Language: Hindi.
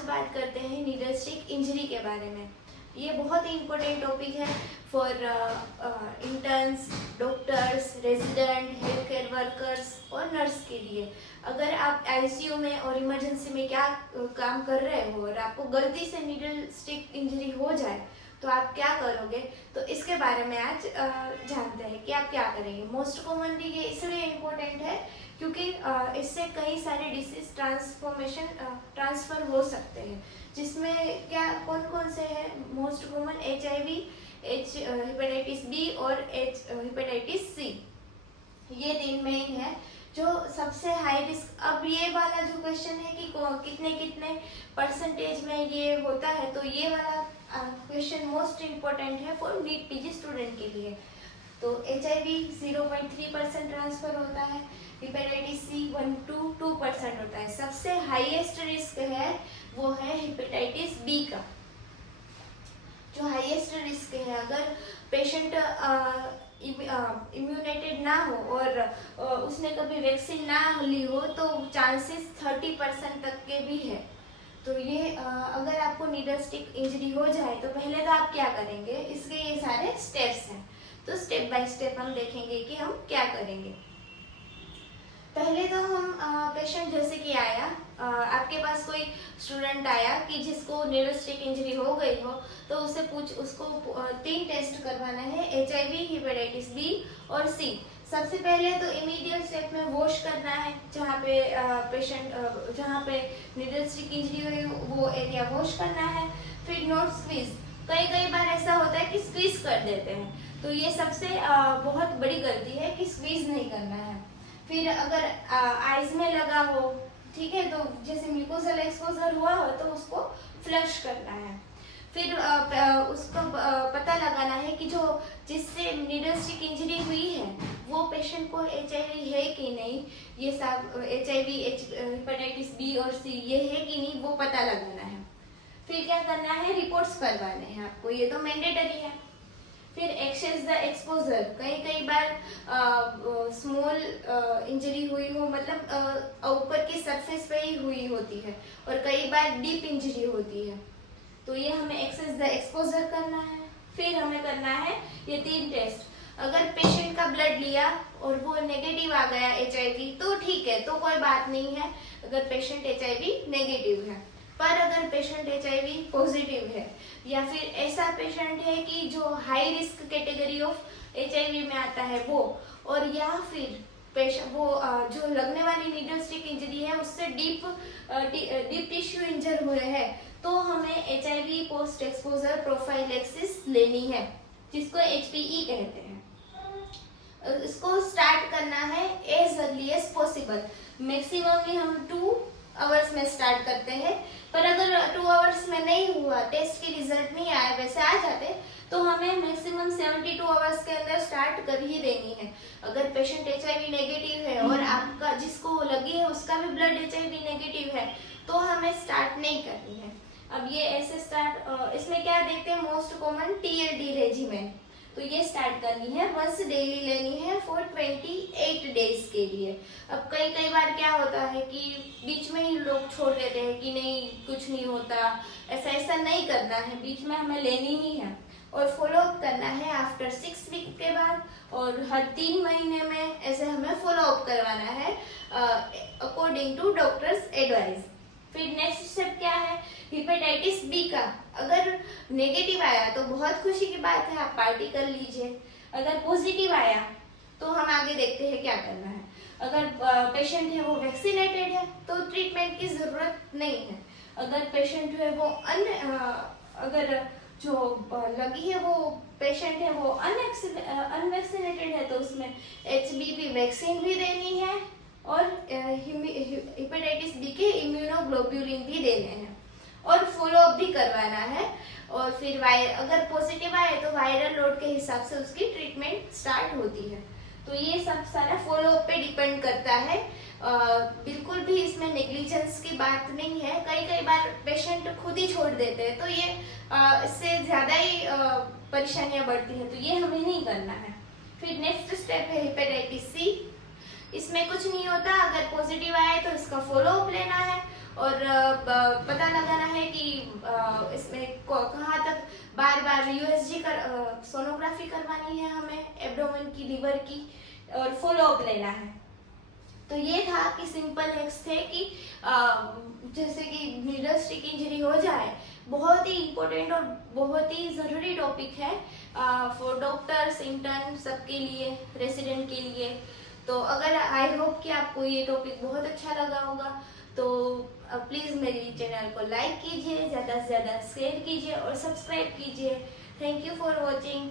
आज बात करते हैं नीडल स्टिक इंजरी के बारे में। ये बहुत ही इम्पोर्टेंट टॉपिक है for interns, doctors, resident, health care workers और नर्स के लिए। अगर आप आईसीयू में और इमरजेंसी में क्या काम कर रहे हो और आपको गलती से नीडल स्टिक इंजरी हो जाए तो आप क्या करोगे, तो इसके बारे में आज जानते हैं कि आप क्या करेंगे। मोस्ट कॉमनली ये इसलिए इम्पोर्टेंट है क्योंकि इससे कई सारे डिसीज ट्रांसफर हो सकते हैं, जिसमें क्या कौन कौन से हैं most common HIV, hepatitis B और हेपेटाइटिस सी। ये 3 मेन है जो सबसे हाई रिस्क। अब ये वाला जो क्वेश्चन है कि कितने कितने परसेंटेज में ये होता है, तो ये वाला क्वेश्चन मोस्ट इम्पोर्टेंट है फॉर नीट पीजी स्टूडेंट के लिए। तो HIV 0.3% ट्रांसफर होता है, हेपेटाइटिस सी 1 to 2% होता है। सबसे हाईएस्ट रिस्क है वो है हेपेटाइटिस बी का, जो हाईएस्ट रिस्क है। अगर पेशेंट इम्यूनेटेड ना हो और उसने कभी वैक्सीन ना ली हो तो चांसेस 30% तक के भी है। तो ये अगर आपको नीडल स्टिक इंजरी हो जाए तो पहले तो आप क्या करेंगे, इसके ये सारे स्टेप्स हैं। तो स्टेप बाय स्टेप हम देखेंगे कि हम क्या करेंगे। पहले तो हम पेशेंट जैसे कि आया, आपके पास कोई स्टूडेंट आया कि जिसको नीडल स्टिक इंजरी हो गई हो, तो उसको 3 टेस्ट करवाना है, HIV, हेपेटाइटिस बी और सी। सबसे पहले तो इमीडिएट स्टेप में वॉश करना है, जहाँ पे नीडल स्टिक इंजरी हुई वो एरिया वॉश करना है। फिर नॉट स्क्वीज, कई बार ऐसा होता है कि स्क्वीज कर देते हैं, तो ये सबसे बहुत बड़ी गलती है कि स्क्वीज नहीं करना है। फिर अगर आइज में लगा हो, ठीक है, तो जैसे म्यूकोसल एक्सपोजर हुआ हो तो उसको फ्लश करना है। फिर उसको पता लगाना है कि जिससे नीडल स्टिक इंजरी हुई है वो पेशेंट को HIV है कि नहीं, ये सब HIV, हेपेटाइटिस बी और सी ये है कि नहीं वो पता लगाना है। फिर क्या करना है, रिपोर्ट्स करवाने हैं आपको, ये तो मैंडेटरी है। फिर एक्सेस द एक्सपोजर, कई बार स्मॉल इंजरी हुई हो, मतलब ऊपर की सरफेस पे ही हुई होती है, और कई बार डीप इंजरी होती है, तो ये हमें एक्सेस द एक्सपोजर करना है। फिर हमें करना है ये 3 टेस्ट। अगर पेशेंट का ब्लड लिया और वो नेगेटिव आ गया HIV तो ठीक है, तो कोई बात नहीं है अगर पेशेंट HIV नेगेटिव है। पर अगर पेशेंट HIV पॉजिटिव है या फिर ऐसा पेशेंट है कि जो high risk category of HIV में आता है वो, और या फिर पेशेंट वो जो लगने वाली नीडल स्टिक इंजरी है उससे डीप टिश्यू इंजर हुए हैं, तो हमें HIV पोस्ट एक्सपोजर प्रोफाइलेक्सिस लेनी है, जिसको HPE कहते हैं। इसको स्टार्ट करना है as early as possible. Maximum हम 2 आवर्स में स्टार्ट करते हैं, पर अगर 2 आवर्स में नहीं हुआ, टेस्ट की रिजल्ट नहीं आए, वैसे आ जाते, तो हमें मैक्सिमम 72 आवर्स के अंदर स्टार्ट कर ही देनी है। अगर पेशेंट HIV नेगेटिव है और आपका जिसको लगी है उसका भी ब्लड HIV नेगेटिव है, तो हमें स्टार्ट नहीं करनी है। अब ये ऐसे इसमें क्या देखते हैं, मोस्ट कॉमन TLD रेजिमेंट, तो ये स्टार्ट करनी है, वंस डेली लेनी है फॉर 28 डेज के लिए। अब कई बार क्या होता है कि बीच में ही लोग छोड़ देते हैं कि नहीं कुछ नहीं होता, ऐसा नहीं करना है, बीच में हमें लेनी ही है और फॉलो अप करना है आफ्टर 6 वीक के बाद, और हर 3 महीने में ऐसे हमें फॉलो अप करवाना है अकॉर्डिंग टू डॉक्टर्स एडवाइस। फिर नेक्स्ट स्टेप क्या है, हेपेटाइटिस बी का अगर नेगेटिव आया तो बहुत खुशी की बात है, आप पार्टी कर लीजिए। अगर पॉजिटिव आया तो हम आगे देखते हैं क्या करना है। अगर पेशेंट है वो वैक्सीनेटेड है तो ट्रीटमेंट की जरूरत नहीं है। अगर पेशेंट है वो अगर जो लगी है वो पेशेंट है वो अनवैक्सीनेटेड है तो उसमें HBV वैक्सीन भी देनी है और हेपेटाइटिस बी के इम्यूनोग्लोब्यूलिन भी देने हैं और फॉलो अप भी करवाना है। और फिर अगर पॉजिटिव आए तो वायरल लोड के हिसाब से उसकी ट्रीटमेंट स्टार्ट होती है। तो ये सब सारा फॉलो अप पे डिपेंड करता है, बिल्कुल भी इसमें नेग्लिजेंस की बात नहीं है। कई बार पेशेंट खुद ही छोड़ देते हैं, तो ये इससे ज्यादा ही परेशानियां बढ़ती हैं, तो ये हमें नहीं करना है। फिर नेक्स्ट स्टेप है हेपेटाइटिस सी। इसमें कुछ नहीं होता, अगर पॉजिटिव आए तो इसका फॉलो अप लेना है और पता लगाना है बार यूएसजी सोनोग्राफी करवानी है हमें एब्डोमेन की, लिवर की, और फॉलोअप लेना है। तो ये था कि सिंपल हैक्स थे कि जैसे कि नीडल स्टिक इंजरी हो जाए, बहुत ही इम्पोर्टेंट और बहुत ही ज़रूरी टॉपिक है फॉर डॉक्टर्स, इंटर्न, सबके लिए, रेसिडेंट के लिए। तो अगर आई होप कि आपको ये टॉपिक बहुत अच्छा लगा होगा, तो प्लीज़ मेरी चैनल को लाइक कीजिए, ज़्यादा से ज़्यादा शेयर कीजिए और सब्सक्राइब कीजिए। Thank you for watching.